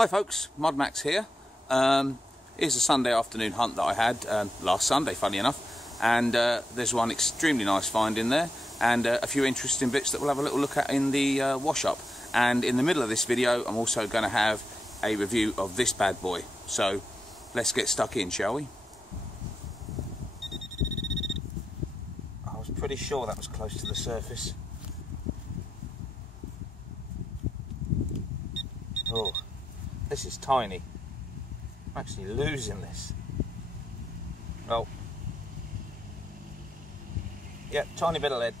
Hi folks, Mudmax here. Here's a Sunday afternoon hunt that I had last Sunday, funny enough, and there's one extremely nice find in there, and a few interesting bits that we'll have a little look at in the wash-up. And in the middle of this video, I'm also going to have a review of this bad boy. So let's get stuck in, shall we? I was pretty sure that was close to the surface. Oh. This is tiny. I'm actually losing this. Oh. Yep, tiny bit of lead.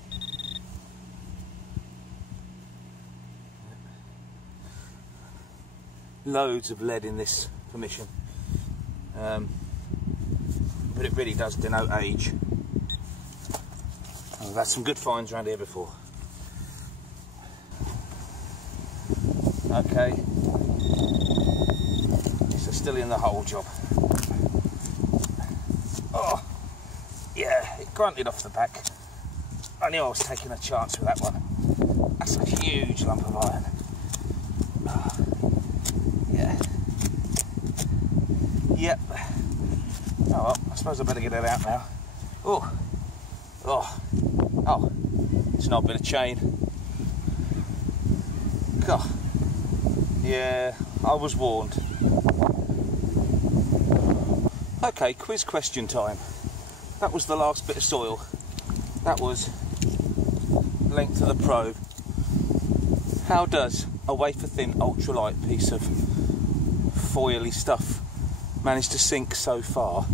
Loads of lead in this formation. But it really does denote age. I've had some good finds around here before. Okay. Still in the hole job. Oh, yeah, it grunted off the back. I knew I was taking a chance with that one. That's a huge lump of iron. Oh, yeah. Yep. Oh well, I suppose I better get it out now. Oh, oh, oh, it's not a bit of chain. God. Yeah, I was warned. Okay, quiz question time. That was the last bit of soil. That was length of the probe. How does a wafer-thin ultralight piece of foily stuff manage to sink so far?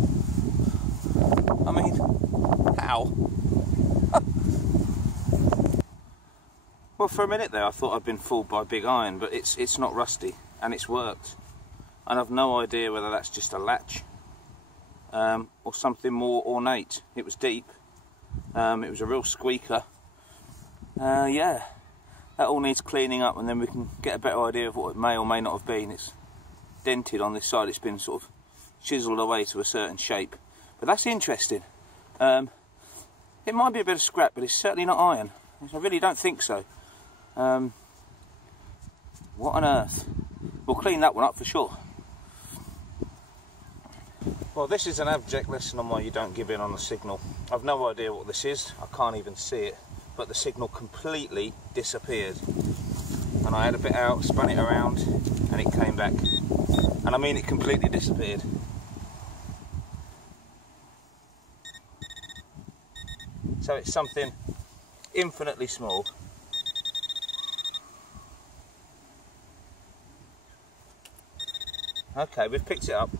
I mean, how? Well, for a minute there I thought I'd been fooled by big iron, but it's not rusty, and it's worked. And I've no idea whether that's just a latch or something more ornate. It was deep. It was a real squeaker. Yeah, that all needs cleaning up, and then we can get a better idea of what it may or may not have been. It's dented on this side. It's been sort of chiseled away to a certain shape. But that's interesting. It might be a bit of scrap, but it's certainly not iron. I really don't think so. What on earth? We'll clean that one up for sure. Well, this is an abject lesson on why you don't give in on a signal. I've no idea what this is. I can't even see it. But the signal completely disappeared. And I had a bit out, spun it around, and it came back. And I mean it completely disappeared. So it's something infinitely small. Okay, we've picked it up.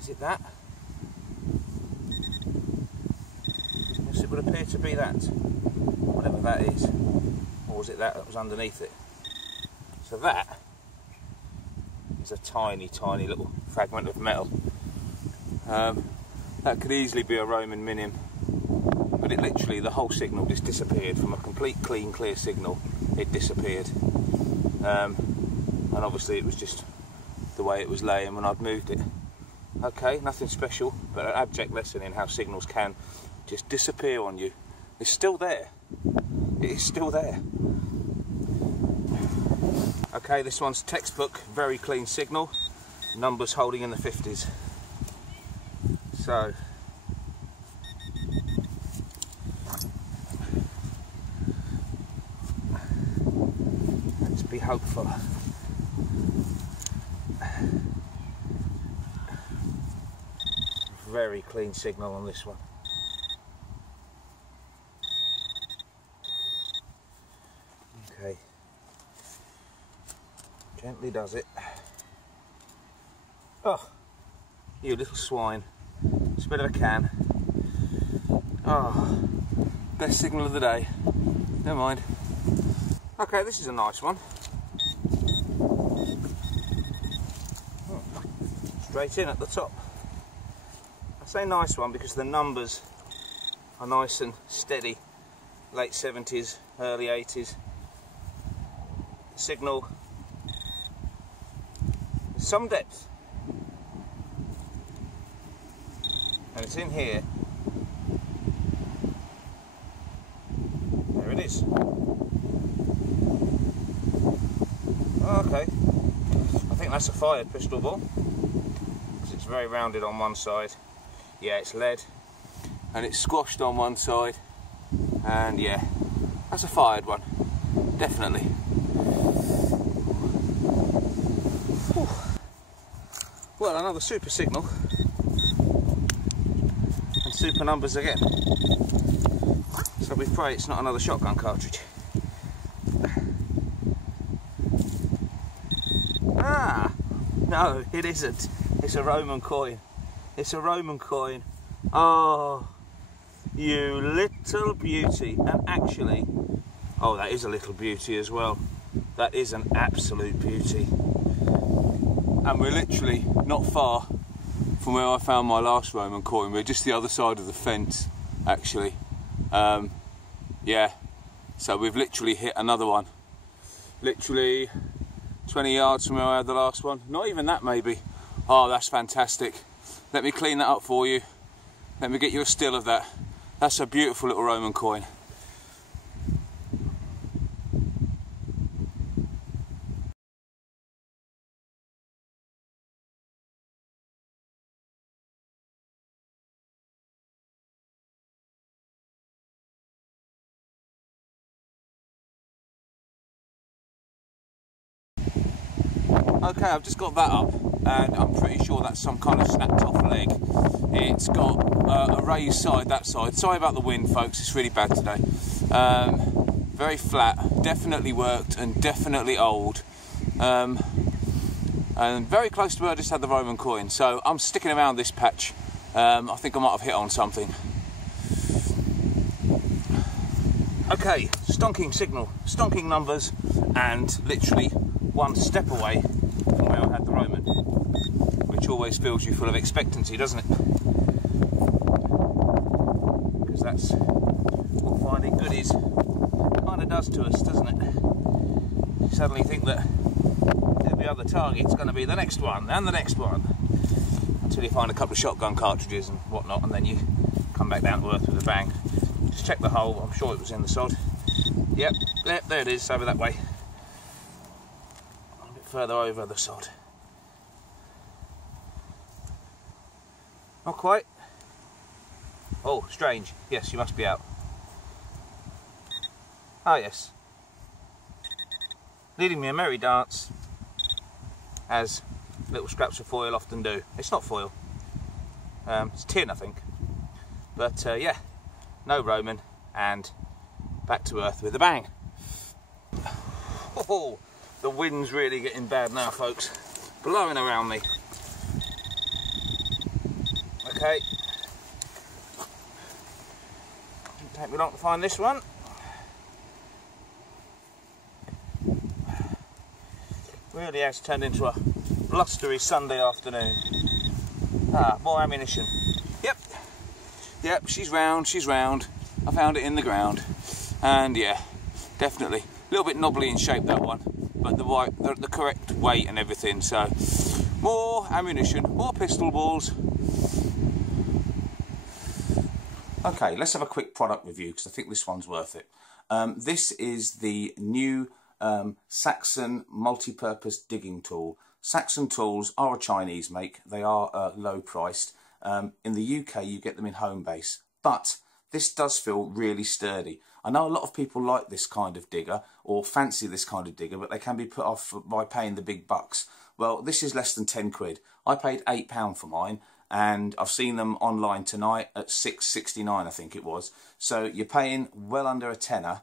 Is it that? Yes, it would appear to be that. Whatever that is. Or was it that was underneath it? So that is a tiny, tiny little fragment of metal. That could easily be a Roman minim. But it literally, the whole signal just disappeared. From a complete, clean, clear signal, it disappeared. And obviously it was just the way it was laying when I'd moved it. Okay, nothing special, but an abject lesson in how signals can just disappear on you. It's still there. It is still there. Okay, this one's textbook, very clean signal. Numbers holding in the 50s. So, let's be hopeful. Very clean signal on this one. Okay. Gently does it. Oh, you little swine. It's a bit of a can. Oh, best signal of the day. Never mind. Okay, this is a nice one. Straight in at the top. I say nice one because the numbers are nice and steady. Late 70s, early 80s. Signal. Some depth. And it's in here. There it is. Okay, I think that's a fired pistol ball, because it's very rounded on one side. Yeah, it's lead, and it's squashed on one side, and yeah, that's a fired one, definitely. Whew. Well, another super signal, and super numbers again. So we pray it's not another shotgun cartridge. Ah, no, it isn't. It's a Roman coin. It's a Roman coin. Oh, you little beauty. And actually, oh, that is a little beauty as well. That is an absolute beauty. And we're literally not far from where I found my last Roman coin. We're just the other side of the fence, actually. Yeah, so we've literally hit another one. Literally 20 yards from where I had the last one. Not even that, maybe. Oh, that's fantastic. Let me clean that up for you. Let me get you a still of that. That's a beautiful little Roman coin. Okay, I've just got that up, and I'm pretty sure that's some kind of snapped off leg. It's got a raised side, that side. Sorry about the wind, folks, it's really bad today. Very flat, definitely worked, and definitely old. And very close to where I just had the Roman coin, so I'm sticking around this patch. I think I might have hit on something. Okay, stonking signal, stonking numbers, and literally one step away from where I had the Roman, which always fills you full of expectancy, doesn't it? Because that's what finding goodies kind of does to us, doesn't it? You suddenly think that every other target's going to be the next one, and the next one, until you find a couple of shotgun cartridges and whatnot, and then you come back down to earth with a bang. Just check the hole, I'm sure it was in the sod. Yep, there it is, over that way. A bit further over the sod. Not quite. Oh, strange. Yes, you must be out. Ah, yes. Leading me a merry dance, as little scraps of foil often do. It's not foil. It's tin, I think. But yeah, no Roman, and back to earth with a bang. Oh, the wind's really getting bad now, folks. Blowing around me. Okay. Didn't take me long to find this one. Really has turned into a blustery Sunday afternoon. Ah, more ammunition. Yep, she's round, she's round. I found it in the ground. And yeah, definitely. A little bit knobbly in shape, that one. But the correct weight and everything. So, more ammunition, more pistol balls. Okay, let's have a quick product review, because I think this one's worth it. This is the new Saxon multi-purpose digging tool. Saxon tools are a Chinese make. They are low priced. In the UK you get them in Homebase, but this does feel really sturdy. I know a lot of people like this kind of digger or fancy this kind of digger, but they can be put off by paying the big bucks. Well, this is less than 10 quid. I paid £8 for mine, and I've seen them online tonight at £6.69, I think it was. So you're paying well under a tenner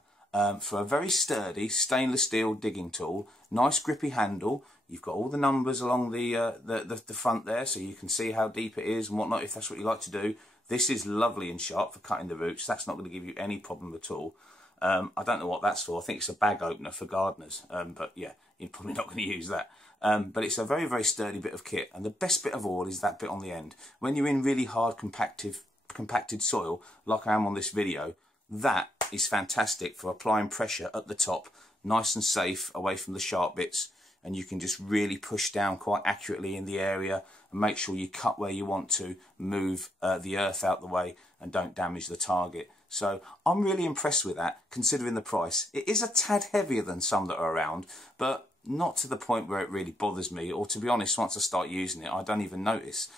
for a very sturdy stainless steel digging tool. Nice grippy handle. You've got all the numbers along the front there, so you can see how deep it is and whatnot, if that's what you like to do. This is lovely and sharp for cutting the roots. That's not going to give you any problem at all. I don't know what that's for. I think it's a bag opener for gardeners. But yeah, you're probably not going to use that. But it's a very, very sturdy bit of kit. And the best bit of all is that bit on the end. When you're in really hard compacted soil, like I am on this video, that is fantastic for applying pressure at the top, nice and safe, away from the sharp bits. And you can just really push down quite accurately in the area and make sure you cut where you want to, move the earth out the way and don't damage the target. So I'm really impressed with that, considering the price. It is a tad heavier than some that are around, but not to the point where it really bothers me, or to be honest, once I start using it, I don't even notice.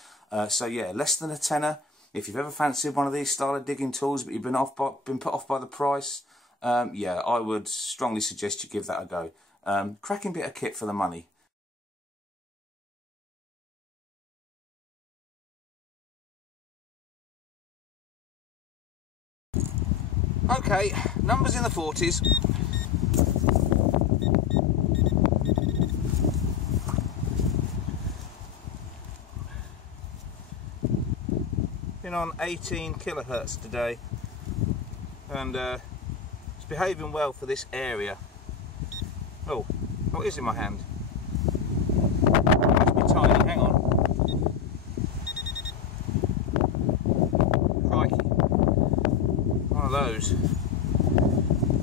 So yeah, less than a tenner. If you've ever fancied one of these style of digging tools, but you've been put off by the price, yeah, I would strongly suggest you give that a go. Cracking bit of kit for the money. Okay, numbers in the 40s. Been on 18 kilohertz today, and it's behaving well for this area. Oh, what is in my hand? Must be tiny, hang on. Crikey. One of those.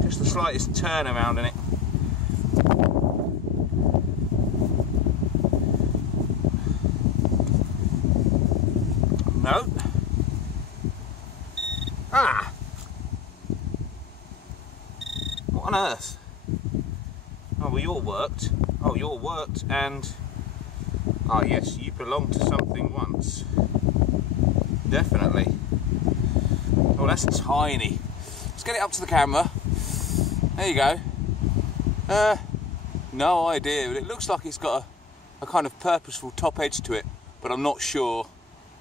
Just the slightest turnaround in it. No. Ah! What on earth? Oh, well, you're worked. Oh, you're worked, and... ah, yes, you belonged to something once. Definitely. Oh, that's tiny. Let's get it up to the camera. There you go. No idea, but it looks like it's got a kind of purposeful top edge to it, but I'm not sure.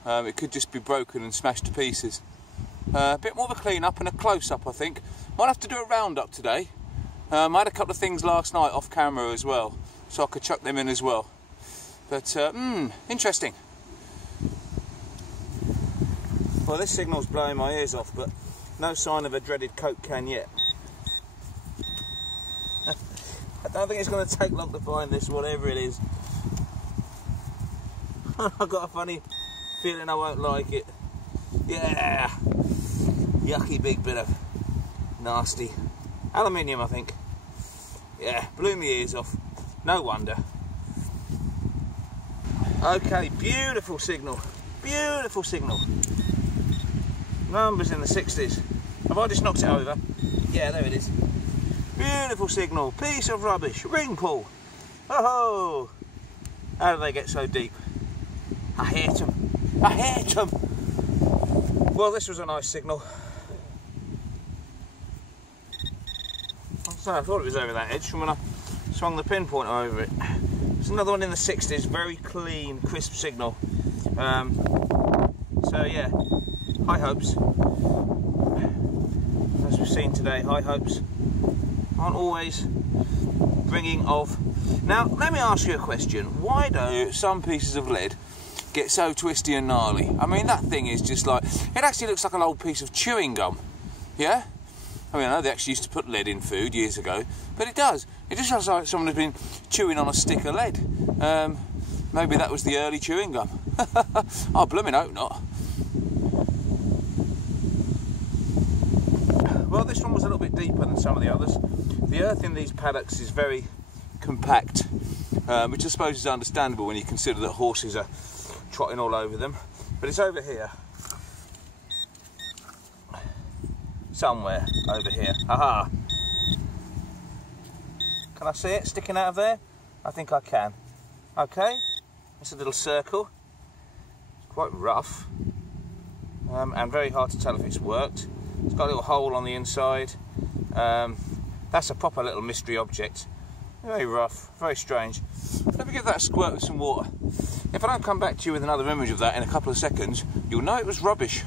It could just be broken and smashed to pieces. A bit more of a clean up and a close up, I think. Might have to do a roundup today. I had a couple of things last night off camera as well, so I could chuck them in as well. But interesting. Well, this signal's blowing my ears off, but no sign of a dreaded Coke can yet. I don't think it's going to take long to find this, whatever it is. I've got a funny feeling I won't like it. Yeah, yucky big bit of nasty aluminium, I think. Yeah, blew my ears off. No wonder. Okay, beautiful signal. Beautiful signal. Numbers in the 60s. Have I just knocked it over? Yeah, there it is. Beautiful signal. Piece of rubbish. Ring pull. Oh, how do they get so deep? I hate them. I hate them. Well, this was a nice signal. So I thought it was over that edge from when I swung the pinpointer over it. There's another one in the 60s, very clean, crisp signal. So yeah, high hopes. As we've seen today, high hopes aren't always bringing of. Now, let me ask you a question. Why do some pieces of lead get so twisty and gnarly? I mean, that thing is just like, it actually looks like an old piece of chewing gum. Yeah? I mean, I know they actually used to put lead in food years ago, but it does. It just looks like someone has been chewing on a stick of lead. Maybe that was the early chewing gum. I blooming hope not. Well, this one was a little bit deeper than some of the others. The earth in these paddocks is very compact, which I suppose is understandable when you consider that horses are trotting all over them. But it's over here. Somewhere over here. Aha! Can I see it sticking out of there? I think I can. Okay, it's a little circle. It's quite rough and very hard to tell if it's worked. It's got a little hole on the inside. That's a proper little mystery object. Very rough, very strange. Let me give that a squirt with some water. If I don't come back to you with another image of that in a couple of seconds, you'll know it was rubbish.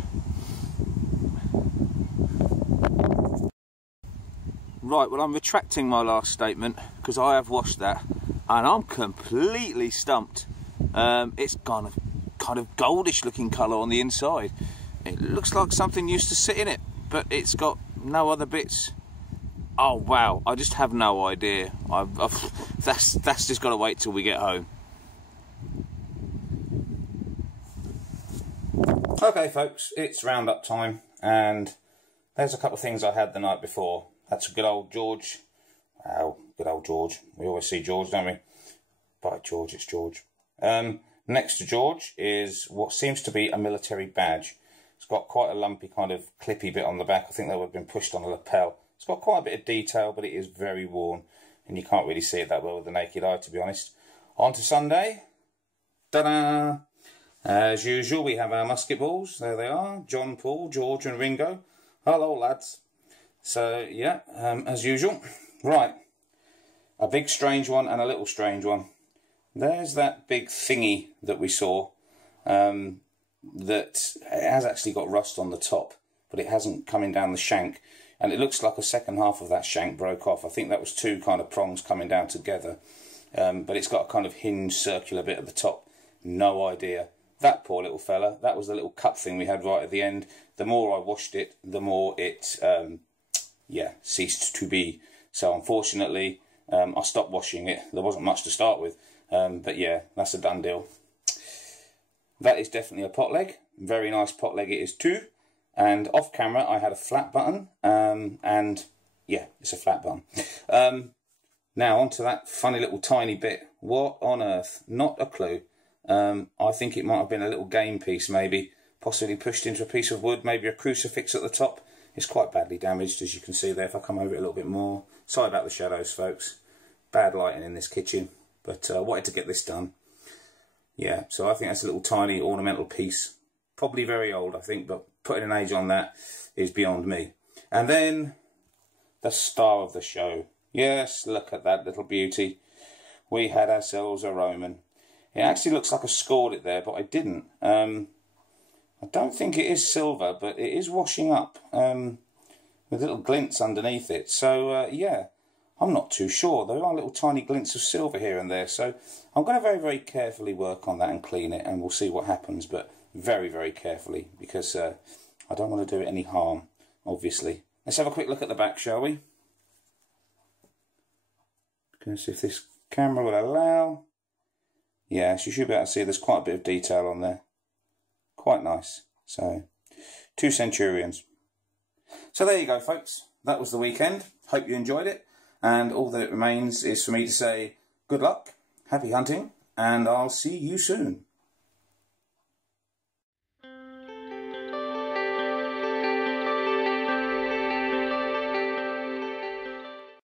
Right, well, I'm retracting my last statement because I have washed that and I'm completely stumped. It's kind of goldish looking colour on the inside. It looks like something used to sit in it, but it's got no other bits. Oh wow, I just have no idea. That's just got to wait till we get home. Okay folks, it's roundup time, and there's a couple of things I had the night before. That's good old George. Wow, good old George. We always see George, don't we? By George, it's George. Next to George is what seems to be a military badge. It's got quite a lumpy kind of clippy bit on the back. I think that would have been pushed on a lapel. It's got quite a bit of detail, but it is very worn. and you can't really see it that well with the naked eye, to be honest. On to Sunday. Ta-da! As usual, we have our musket balls. There they are. John, Paul, George and Ringo. Hello, lads. So, yeah, as usual. Right. A big strange one and a little strange one. There's that big thingy that we saw. That it has actually got rust on the top, but it hasn't coming down the shank. And it looks like a second half of that shank broke off. I think that was two kind of prongs coming down together. But it's got a kind of hinge circular bit at the top. No idea. That poor little fella, that was the little cut thing we had right at the end. The more I washed it, the more it, yeah, ceased to be. So unfortunately, I stopped washing it. There wasn't much to start with. But yeah, that's a done deal. That is definitely a pot leg. Very nice pot leg it is too. And off camera, I had a flat button. And yeah, it's a flat button. Now onto that funny little tiny bit. What on earth? Not a clue. I think it might have been a little game piece maybe, possibly pushed into a piece of wood, maybe a crucifix at the top. It's quite badly damaged, as you can see there if I come over it a little bit more. Sorry about the shadows, folks. Bad lighting in this kitchen, but I wanted to get this done. Yeah, so I think that's a little tiny ornamental piece. Probably very old, I think, but putting an age on that is beyond me. And then the star of the show. Yes, look at that little beauty. We had ourselves a Roman. It actually looks like I scored it there, but I didn't. I don't think it is silver, but it is washing up with little glints underneath it. So, yeah, I'm not too sure. There are little tiny glints of silver here and there. So I'm going to very, very carefully work on that and clean it, and we'll see what happens. But very, very carefully, because I don't want to do it any harm, obviously. Let's have a quick look at the back, shall we? Going to see if this camera will allow. Yes, you should be able to see there's quite a bit of detail on there. Quite nice. So, 2 centurions. So there you go, folks. That was the weekend. Hope you enjoyed it. And all that remains is for me to say good luck, happy hunting, and I'll see you soon.